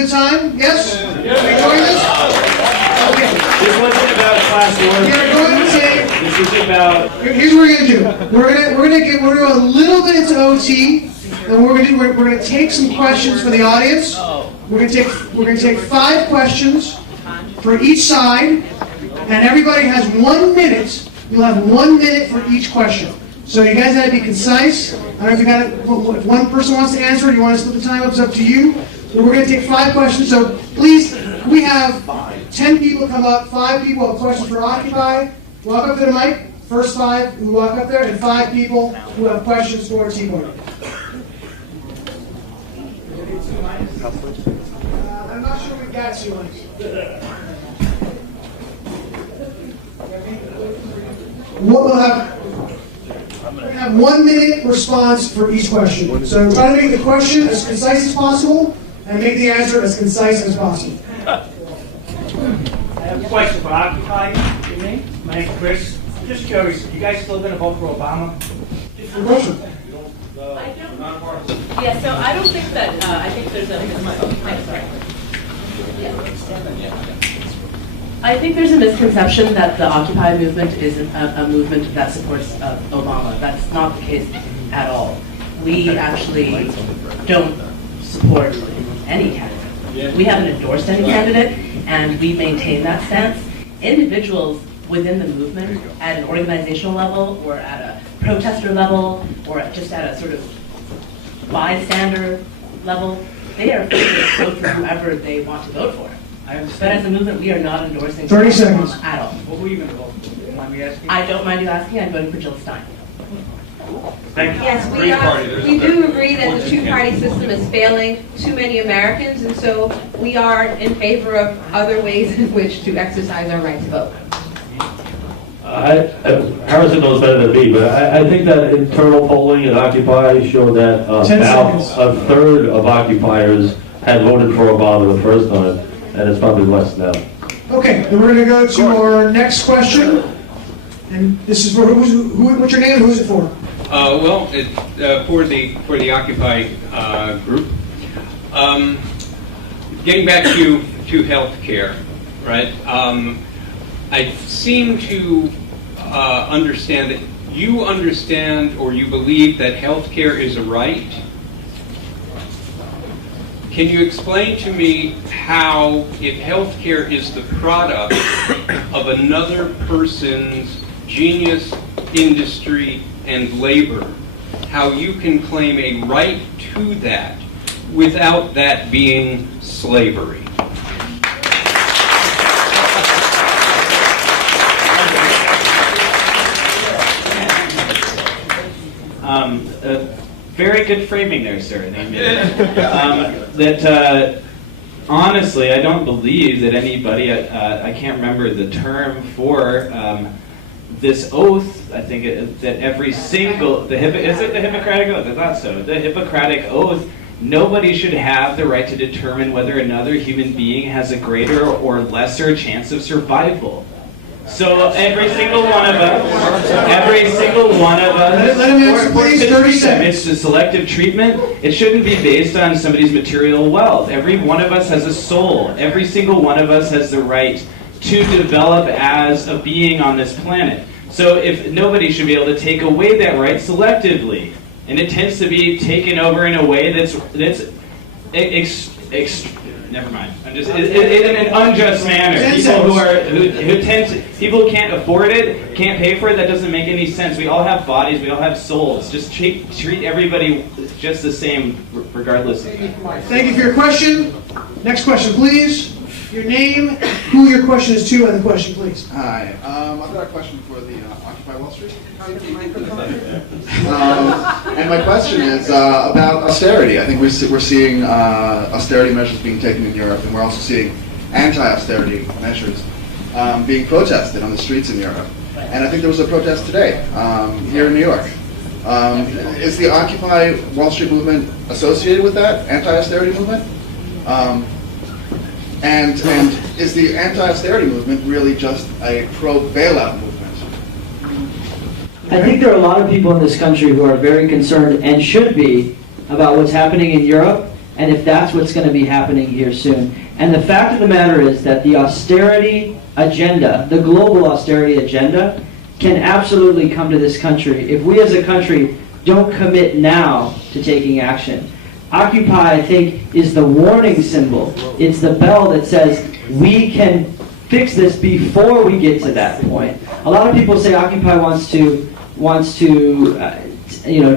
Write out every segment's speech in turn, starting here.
good time? Yes? Are you enjoying this? Okay. This wasn't about class work. We're going to take. This is about. Here's what we're going to do. We're going to go a little bit into OT, and we're going to take some questions from the audience. We're going to take 5 questions for each side, and everybody has 1 minute. You'll have 1 minute for each question. So you guys got to be concise. I don't know if you got it. If one person wants to answer, you want to split the time up, it's up to you. So we're going to take 5 questions. So please, we have 10 people come up. 5 people have questions for Occupy. Walk up to the mic. First 5 who walk up there, and 5 people who have questions for T-Board. I'm not sure we've got 2 mics. We'll have 1 minute response for each question. So try to make the question as concise as possible and make the answer as concise as possible. I have a question for Occupy. My name's Chris. I'm just curious, you guys still going to vote for Obama? Just a question. Yeah, so I don't think that, I think there's I think there's a misconception that the Occupy movement is a movement that supports Obama. That's not the case at all. We actually don't support any candidate. We haven't endorsed any candidate, and we maintain that stance. Individuals within the movement, at an organizational level, or at a protester level, or just at a sort of bystander level, they are free to vote for whoever they want to vote for. But as a movement, we are not endorsing 30 seconds at all. What were you going to vote for? Do you mind me asking? I don't mind you asking. I'm voting for Jill Stein. Thank you. Yes, we do agree that the two-party system is failing too many Americans, and so we are in favor of other ways in which to exercise our right to vote. Harrison knows better than me, but I think that internal polling at Occupy showed that about a third of occupiers had voted for Obama the first time, and it's probably less now. Okay, then we're going to go to our next question. And this is for what's your name and who's it for? Well, it's for the Occupy group. Getting back to healthcare, right? I seem to understand that you understand or you believe that healthcare is a right. Can you explain to me how, if healthcare is the product of another person's genius, industry, and labor, how you can claim a right to that without that being slavery? Very good framing there, sir. Honestly, I don't believe that anybody, I can't remember the term for this oath. I think that every single, is it the Hippocratic Oath? I thought so. The Hippocratic Oath, nobody should have the right to determine whether another human being has a greater or lesser chance of survival. So every single one of us, Let him answer, please, 30 seconds. It's a selective treatment. It shouldn't be based on somebody's material wealth. Every one of us has a soul. Every single one of us has the right to develop as a being on this planet. So if nobody should be able to take away that right selectively, and it tends to be taken over in a way that's never mind. I'm just in an unjust manner. People who can't afford it, can't pay for it. That doesn't make any sense. We all have bodies. We all have souls. Just treat everybody just the same, regardless of that. Thank you for your question. Next question, please. Your name, who your question is to, and the question, please. Hi. I've got a question for the Occupy Wall Street. And my question is about austerity. I think we're seeing austerity measures being taken in Europe, and we're also seeing anti-austerity measures being protested on the streets in Europe. And I think there was a protest today here in New York. Is the Occupy Wall Street movement associated with that anti-austerity movement? And is the anti-austerity movement really just a pro-bailout movement? I think there are a lot of people in this country who are very concerned, and should be, about what's happening in Europe and if that's what's going to be happening here soon. And the fact of the matter is that the austerity agenda, the global austerity agenda, can absolutely come to this country if we as a country don't commit now to taking action. Occupy, I think, is the warning symbol. It's the bell that says we can fix this before we get to that point. A lot of people say Occupy wants to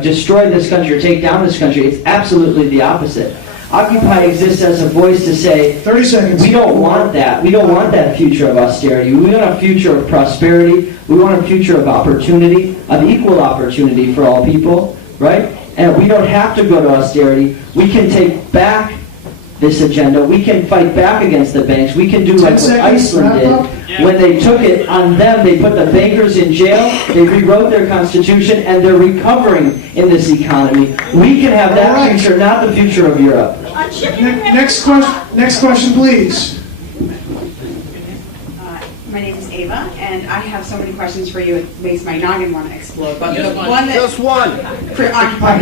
destroy this country or take down this country. It's absolutely the opposite. Occupy exists as a voice to say, 30 seconds. We don't want that. We don't want that future of austerity. We want a future of prosperity. We want a future of opportunity, of equal opportunity for all people, right? And we don't have to go to austerity. We can take back this agenda. We can fight back against the banks. We can do like what Iceland did. When they took it on them, they put the bankers in jail, they rewrote their constitution, and they're recovering in this economy. We can have that future, not the future of Europe. Next question, please. My name is Ava, and I have so many questions for you, it makes my noggin want to explode. But just one. For Occupy.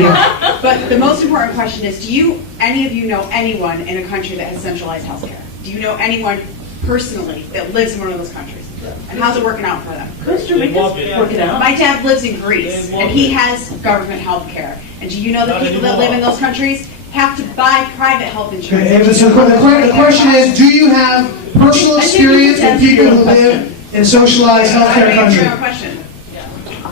But the most important question is, do any of you know anyone in a country that has centralized healthcare? Do you know anyone personally that lives in one of those countries? And how's it working out for them? Costa Rica's working out. My dad lives in Greece, and he has government health care. And do you know the people that live in those countries have to buy private health insurance? Okay, so the question is, do you have personal experience with people who live in socialized healthcare countries?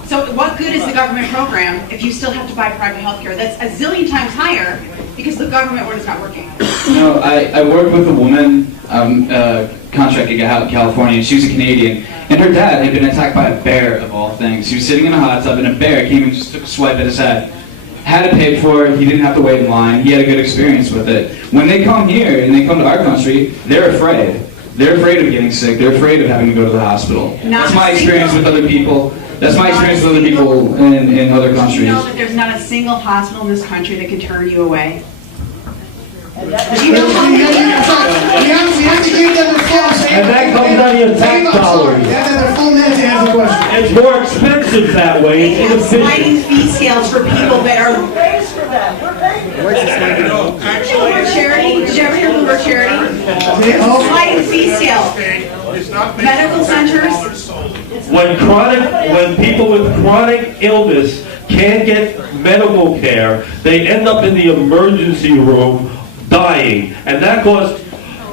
So what good is the government program if you still have to buy private healthcare? That's a zillion times higher because the government one is not working. No, I worked with a woman, contract gig out in California, and she was a Canadian, and her dad had been attacked by a bear of all things. He was sitting in a hot tub, and a bear came and just took a swipe at his head. Had it paid for, he didn't have to wait in line, he had a good experience with it. When they come here, and they come to our country, they're afraid. They're afraid of getting sick, they're afraid of having to go to the hospital. That's my experience with other people. That's my experience with other people in other countries. Do you know that there's not a single hospital in this country that can turn you away? We have to give them their full. And that comes out of your tax dollars. Their full net to answer the question. It's more expensive that way. They have sliding fee scales for people that are... Hoover Charity, did you ever hear Hoover Charity? Sliding fee scale. Medical centers. When people with chronic illness can't get medical care, they end up in the emergency room dying, and that costs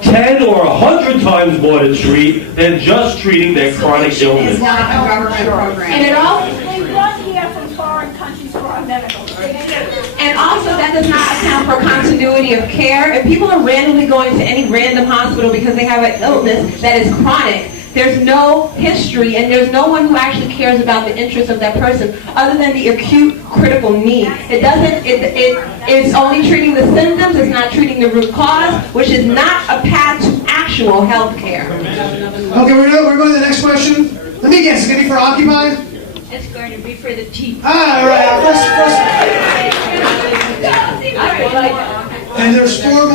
10 or 100 times more to treat than just treating their chronic illness. It's not a government program. And it also, they run here from foreign countries for our medical. and also that does not account for continuity of care. If people are randomly going to any random hospital because they have an illness that is chronic, there's no history and there's no one who actually cares about the interests of that person other than the acute critical need. It doesn't, it's only treating the symptoms, it's not treating the root cause, which is not a path to actual health care. Okay, we're going to the next question. Let me guess, it's going to be for Occupy? It's going to be for the Tea Party. Ah, right. And there's four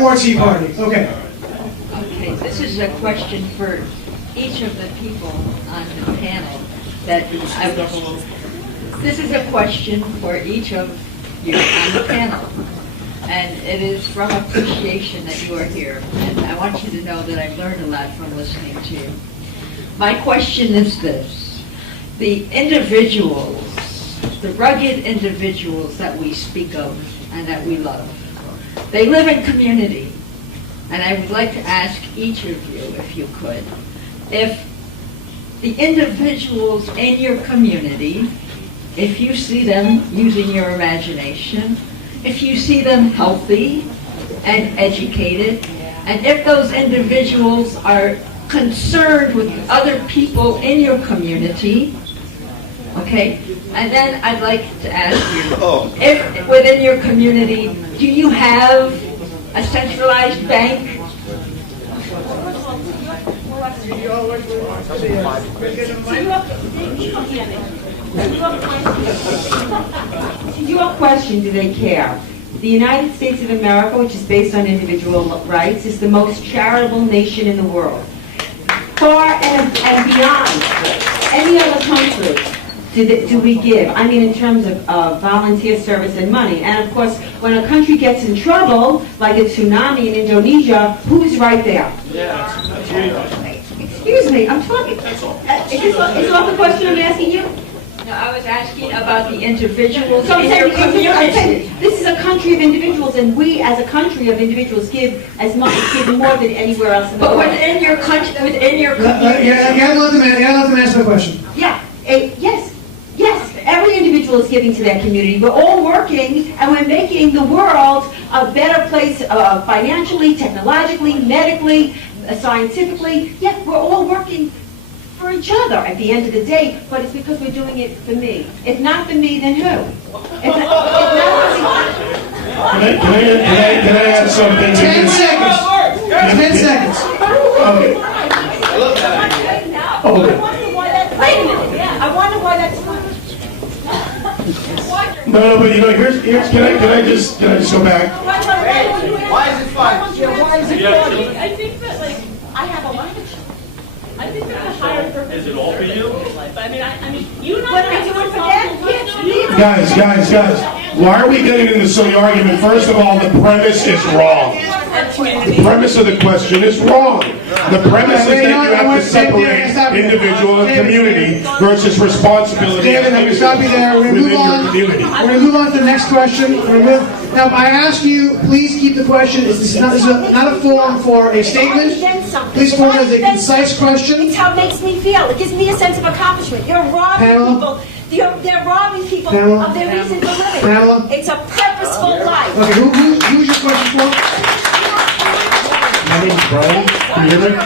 more Tea Party. Okay. Okay, this is a question for each of the people on the panel. This is a question for each of you on the panel. And it is from appreciation that you are here. And I want you to know that I've learned a lot from listening to you. My question is this. The individuals, the rugged individuals that we speak of and that we love, they live in community. And I would like to ask each of you, if you could, if the individuals in your community, if you see them using your imagination, if you see them healthy and educated, and if those individuals are concerned with other people in your community, okay, and then I'd like to ask you, if within your community, do you have a centralized bank? To your question, do they care? The United States of America, which is based on individual rights, is the most charitable nation in the world. Far and beyond any other country. do we give? I mean, in terms of volunteer service and money. And of course, when a country gets in trouble, like a tsunami in Indonesia, who's right there? Excuse me, I'm talking. Is this not the question I'm asking you? No, I was asking about the individuals So in your community. this is a country of individuals, and we, as a country of individuals, give as much, give more than anywhere else in the But world. within your country, within your You community. gotta let them answer the question. Yeah, yes. Every individual is giving to their community. We're all working, and we're making the world a better place financially, technologically, medically, scientifically. Yeah, we're all working for each other at the end of the day, but it's because we're doing it for me. If not for me, then who? Can I add something? 10 seconds. 10 seconds. Okay. Wait a minute. I wonder why that's funny. No, but here's can I just go back? Why is it fun? Why is it fun? I think that, I have a life. I think that the higher purpose is it all for you? I mean, you know what I doing for that? Guys, why are we getting into silly argument? First of all, the premise is wrong. The premise of the question is wrong. The premise is that you have to separate individual and community versus responsibility David, I'm going to stop you there. We're going to move on. We're going to move on to the next question. Now, I ask you, please keep the question. This is not a forum for a statement. Please form it as a concise question. It's how it makes me feel. It gives me a sense of accomplishment. You're robbing people. They're robbing people of their reason for living. Pamela? It's a purposeful life. Okay, who's your question for? My name's Brian. Can you hear me?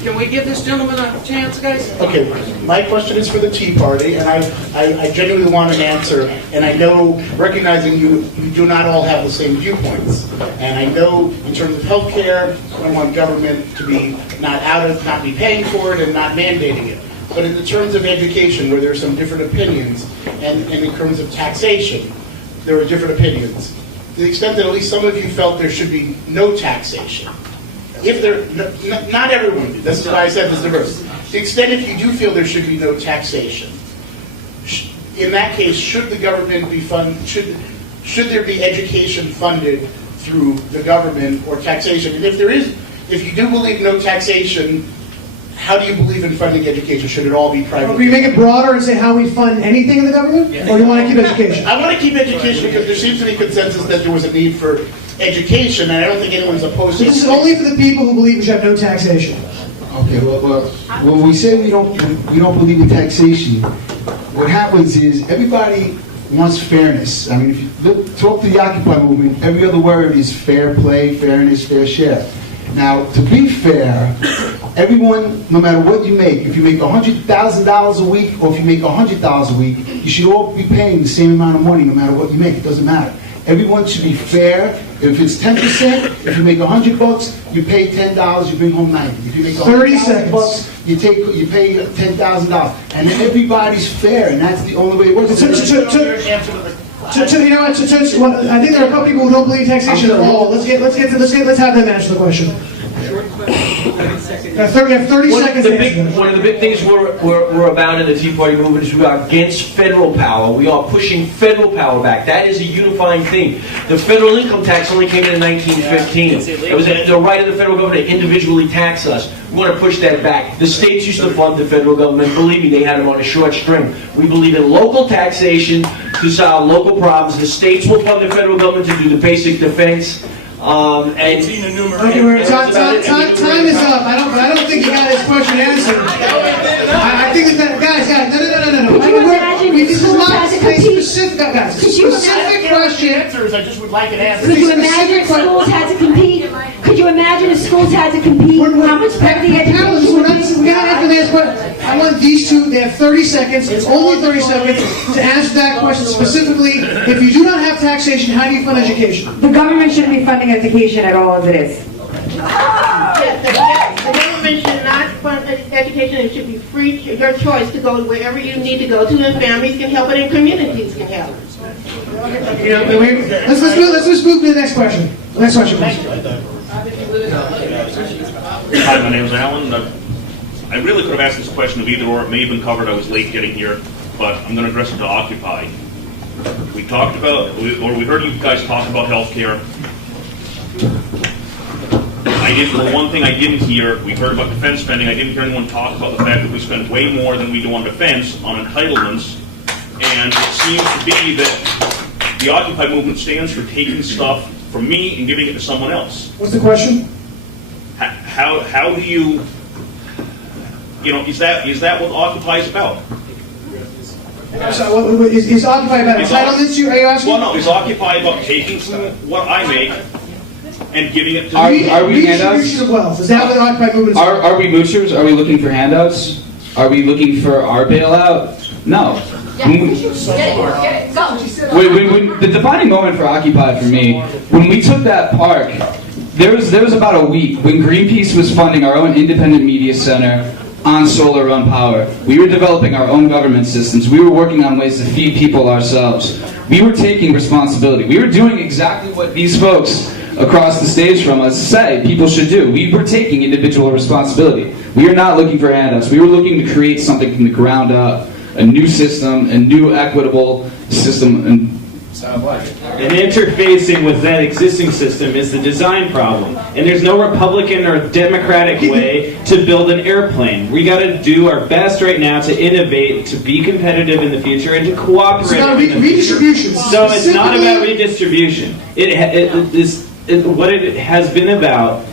Can we give this gentleman a chance, guys? Okay, my question is for the Tea Party, and I genuinely want an answer. And I know, recognizing you do not all have the same viewpoints. And I know, in terms of healthcare, I don't want government to be not be paying for it and not mandating it. But in the terms of education, where there are some different opinions, and in terms of taxation, there are different opinions. To the extent that at least some of you felt there should be no taxation. If there, not everyone did. That's why I said there's diverse. To the extent if you do feel there should be no taxation, in that case, should the government be should there be education funded through the government or taxation? And if you do believe no taxation, how do you believe in funding education? Should it all be private? Can you make it broader and say how we fund anything in the government? Or do you want to keep education? I want to keep education because there seems to be consensus that there was a need for education, and I don't think anyone's opposed to it. This is only for the people who believe we should have no taxation. Okay, well, when we say we don't believe in taxation, what happens is everybody wants fairness. I mean, if you talk to the Occupy movement, every other word is fair play, fairness, fair share. Now, to be fair, everyone, no matter what you make, if you make $100,000 a week or if you make $100 a week, you should all be paying the same amount of money no matter what you make. It doesn't matter. Everyone should be fair. If it's 10%, if you make $100, you pay $10, you bring home 90. If you make 30 seconds. You pay $10,000, and then everybody's fair, and that's the only way it works. You know what? I think there are a couple people who don't believe taxation at all. Let's have them answer the question. We have 30 seconds. One of the big things we're about in the Tea Party movement is we are against federal power. We are pushing federal power back. That is a unifying thing. The federal income tax only came in 1915. It was the right of the federal government to individually tax us. We want to push that back. The states used to fund the federal government. Believe me, they had them on a short string. We believe in local taxation to solve local problems. The states will fund the federal government to do the basic defense. Time is up. I don't think you got his question answered. I think that guys, no. This is not a specific question. I just would like an answer. Could you imagine if schools had to compete? Could you imagine if schools had to compete? How much better the education would be? I want these two, they have 30 seconds, it's only 30 seconds, to answer that question specifically. If you do not have taxation, how do you fund education? The government shouldn't be funding education at all as it is. Yes, the government should not fund education. It should be free, your choice to go wherever you need to go to, and families can help it and communities can help. Let's move to the next question. Next question, please. Hi, my name is Alan. I really could have asked this question of either or. It may have been covered. I was late getting here, but I'm going to address it to Occupy. We talked about, or we heard you guys talk about healthcare. The one thing I didn't hear, we heard about defense spending. I didn't hear anyone talk about the fact that we spend way more than we do on defense on entitlements, and it seems to be that the Occupy movement stands for taking stuff from me and giving it to someone else. What's the question? How do you, is that what Occupy is about? So, is Occupy about entitlements? Are you asking? Well, no. Is Occupy about taking what I make and giving it to Are we handouts? Redistribution of wealth. Is that what Occupy movement is about? Are we moochers? Are we looking for handouts? Are we looking for our bailout? No. The defining moment for Occupy for me, when we took that park, there was about a week when Greenpeace was funding our own independent media center on solar-run power. We were developing our own government systems. We were working on ways to feed people ourselves. We were taking responsibility. We were doing exactly what these folks across the stage from us say people should do. We were taking individual responsibility. We are not looking for handouts. We were looking to create something from the ground up, a new system, a new equitable system. And interfacing with that existing system is the design problem. And there's no Republican or Democratic way to build an airplane. We got to do our best right now to innovate, to be competitive in the future, and to cooperate. It's not redistribution. So it's not about redistribution. What it has been about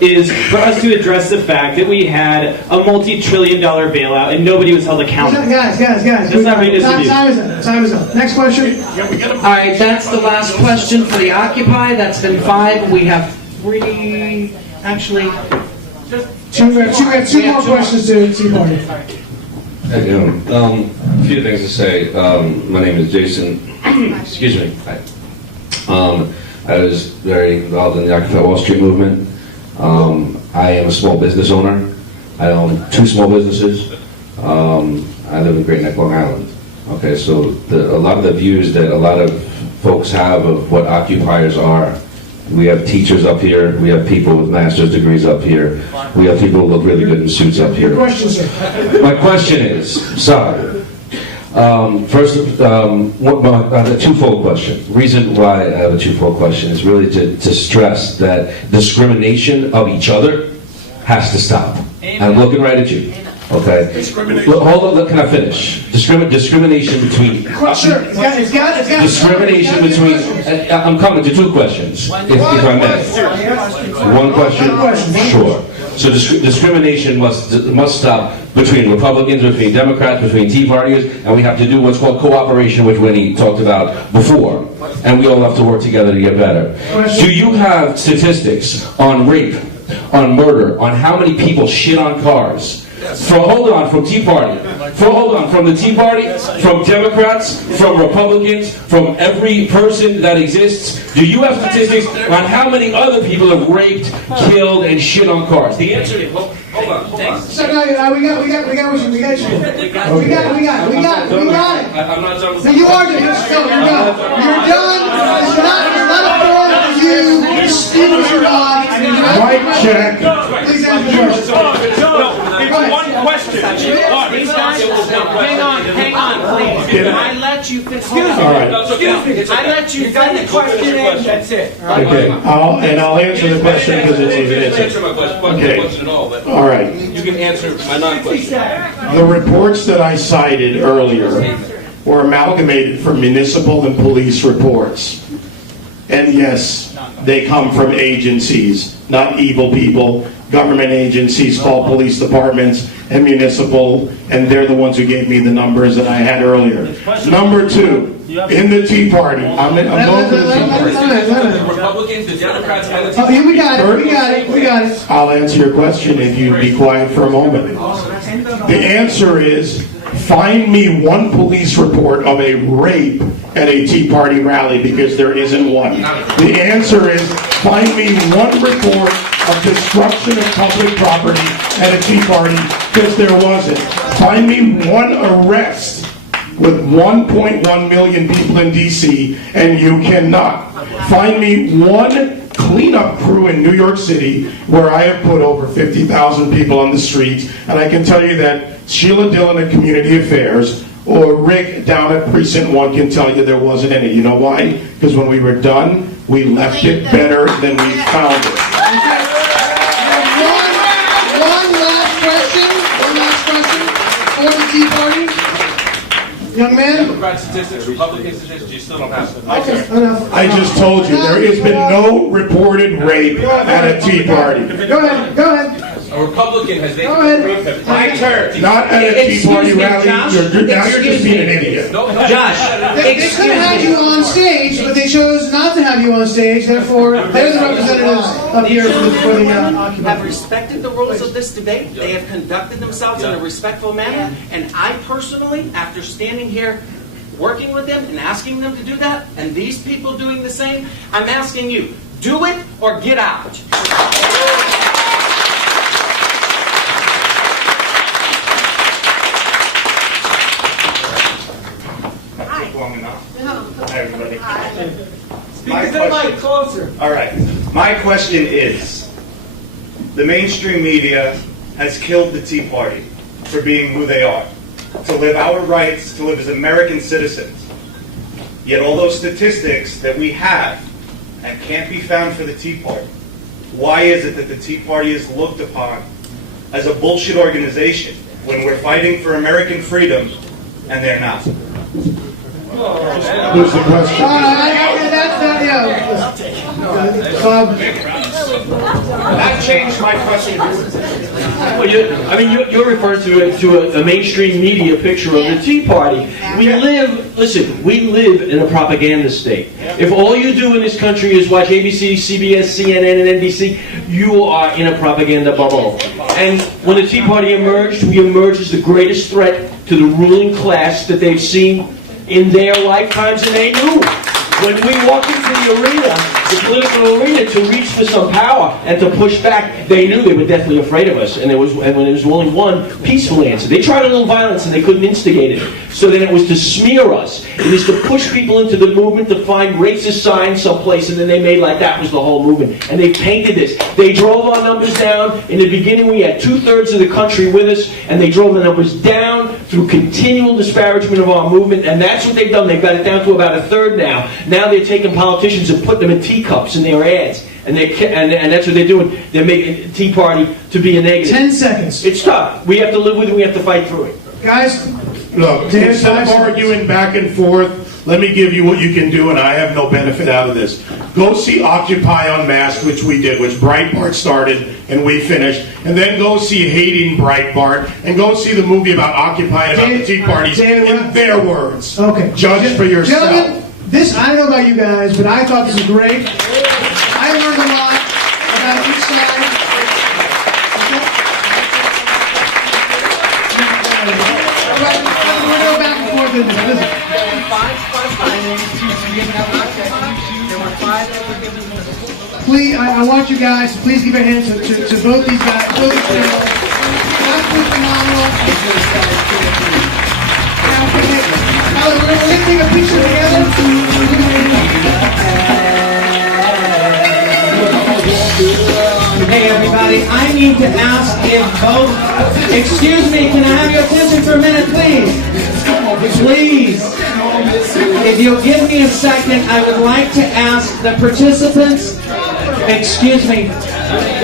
is for us to address the fact that we had a multi-trillion-dollar bailout and nobody was held accountable. Guys. That's not redistribution. Time is up. Next question. All right, that's the last question for the Occupy. That's been 5. We have 3, actually. We have two more questions to Tea Party. How you doing? A few things to say. My name is Jason. Excuse me. Hi. I was very involved in the Occupy Wall Street movement. I am a small business owner. I own 2 small businesses. I live in Great Neck, Long Island. Okay, so a lot of the views that a lot of folks have of what occupiers are, we have teachers up here, we have people with master's degrees up here, we have people who look really good in suits up here. Your question, sir. My question is, first, a twofold question. The reason why I have a twofold question is really to stress that discrimination of each other has to stop. I'm looking right at you. Okay. Hold on. Can I finish? Discrimination between. Discrimination between. I'm coming to 2 questions, if I may. 1 question. Sure. So discrimination must stop between Republicans, between Democrats, between Tea Partiers, and we have to do what's called cooperation, which Winnie talked about before. And we all have to work together to get better. Do you have statistics on rape, on murder, on how many people shit on cars? From Tea Party. From the Tea Party, from Democrats, from Republicans, from every person that exists. Do you have statistics on how many other people have raped, killed, and shit on cars? The answer is, hold on. So, we got it. I'm not done with you are done. You're done. You're done. It's not a forum for you. Speak what you're on. Mic check. Please answer the question. It's one question. Hang on, please. I let you finish. Excuse me. I let you finish the question and that's it. Okay, I'll answer the question because it's easy to answer. Okay. All right. You can answer my non-question. The reports that I cited earlier were amalgamated from municipal and police reports. And yes, they come from agencies, not evil people. Government agencies called police departments and municipal, and they're the ones who gave me the numbers that I had earlier. Number 2, in the Tea Party. I'm going to the Tea Party. The Republicans, the Democrats, and the Tea Party. We got it. I'll answer your question if you be quiet for a moment. The answer is, find me 1 police report of a rape at a Tea Party rally, because there isn't one. The answer is, find me 1 report of destruction of public property at a Tea Party, because there wasn't. Find me 1 arrest with 1.1 million people in D.C., and you cannot. Find me 1 cleanup crew in New York City where I have put over 50,000 people on the streets, and I can tell you that Sheila Dillon at Community Affairs or Rick down at Precinct 1 can tell you there wasn't any. You know why? Because when we were done, we left it better than we found it. One last question for the Tea Party. Young man? Democrat statistics, Republican statistics, you still don't have them. Okay, enough. I just told you, there has been no reported rape at a Tea Party. Go ahead. A Republican has Go ahead. My turn. Not at a Tea Party rally. Now you're just being an idiot. Josh, They could have had you on stage, but they chose not to have you on stage. Therefore, they're the representatives up here for the have respected the rules of this debate. They have conducted themselves in a respectful manner. And I personally, after standing here working with them and asking them to do that, and these people doing the same, I'm asking you, do it or get out. Long enough. Hi, everybody. Speak to the mic closer. All right. My question is, the mainstream media has killed the Tea Party for being who they are, to live our rights, to live as American citizens. Yet all those statistics that we have and can't be found for the Tea Party, why is it that the Tea Party is looked upon as a bullshit organization when we're fighting for American freedom and they're not? Who's the question? That changed my question. Well, you're referring to a mainstream media picture of the Tea Party. We live in a propaganda state. If all you do in this country is watch ABC, CBS, CNN, and NBC, you are in a propaganda bubble. And when the Tea Party emerged, we emerged as the greatest threat to the ruling class that they've seen in their lifetimes, and they knew. When we walked into the arena, the political arena, to reach for some power and to push back, they knew they were deathly afraid of us. And when there was only one peaceful answer. They tried a little violence and they couldn't instigate it. So then it was to smear us. It is to push people into the movement, to find racist signs someplace, and then they made like that was the whole movement. And they painted this. They drove our numbers down. In the beginning, we had 2/3 of the country with us, and they drove the numbers down through continual disparagement of our movement. And that's what they've done. They've got it down to about 1/3 now. Now they're taking politicians and putting them in teacups in their ads. And that's what they're doing. They're making Tea Party to be a negative. 10 seconds. It's tough. We have to live with it. We have to fight through it. Guys, look, instead of arguing back and forth, let me give you what you can do, and I have no benefit out of this. Go see Occupy Unmasked, which we did, which Breitbart started and we finished, and then go see Hating Breitbart, and go see the movie about Occupy and about the Tea Parties in their words. Okay. Judge for yourself. Gentlemen, I don't know about you guys, but I thought this was great. I learned a lot about each side. We're going back and forth in this. Listen. Please, I want you guys to please give a hand to both these guys, both these panels. Absolutely phenomenal. We're going to take a picture together. Hey everybody, I need to ask if both, excuse me, can I have your attention for a minute, please? Please, if you'll give me a second, I would like to ask the participants, excuse me,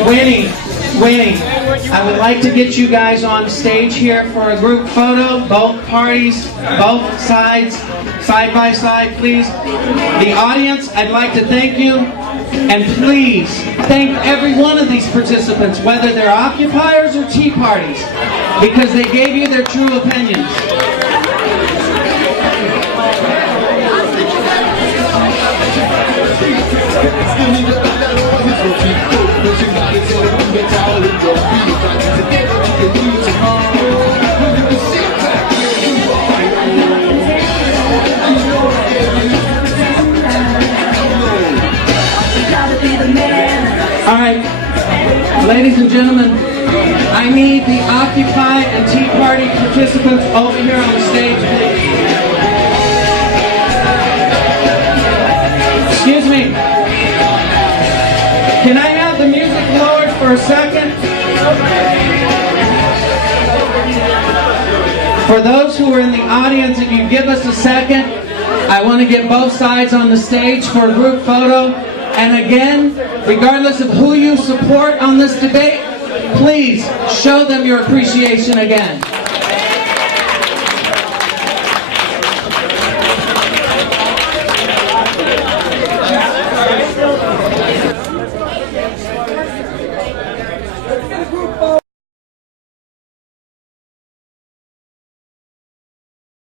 Winnie, I would like to get you guys on stage here for a group photo, both parties, both sides, side by side, please. The audience, I'd like to thank you, and please thank every one of these participants, whether they're occupiers or Tea Parties, because they gave you their true opinions. All right, ladies and gentlemen, I need the Occupy and Tea Party participants over here on the stage, please. Excuse me. Can I have the music lowered for a second? For those who are in the audience, if you give us a second, I want to get both sides on the stage for a group photo. And again, regardless of who you support on this debate, please show them your appreciation again.